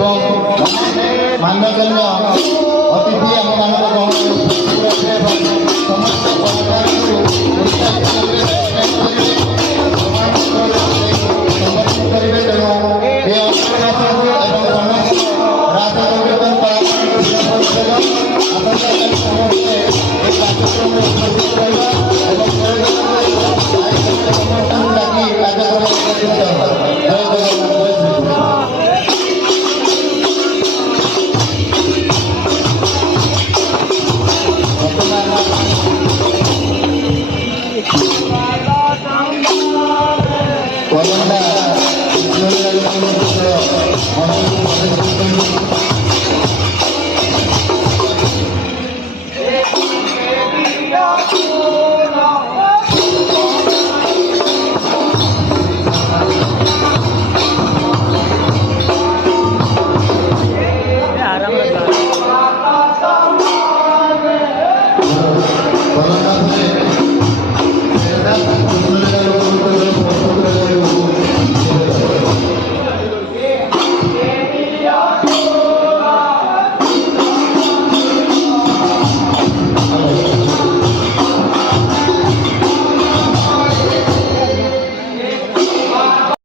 এবং মান্যগণ্য অতিথি আমମାନଙ୍କ গহଣରେ এবং ସମସ୍ତ କଳାକାରଙ୍କୁ ଉତ୍ସାହିତ କରିବେ ତେଣୁ ଏ ଅଭିଳାଷକୁ ଏବଂ ସମସ୍ତ ରାଜ ସଂକୀର୍ତ୍ତନ ସମସ୍ତେ ଏ କାର୍ଯ୍ୟକ୍ରମରେ ଉପସ୍ଥିତ ରହିବା ଏବଂ ସମସ୍ତଙ୍କୁ ଡାକି କାର୍ଯ୍ୟକ୍ରମ ଉପସ୍ଥିତ ହେବା। ଜୟ ଜଗନ୍ନାଥ, ଜୟ ଶ୍ରୀକୃଷ୍ଣ। Kalanda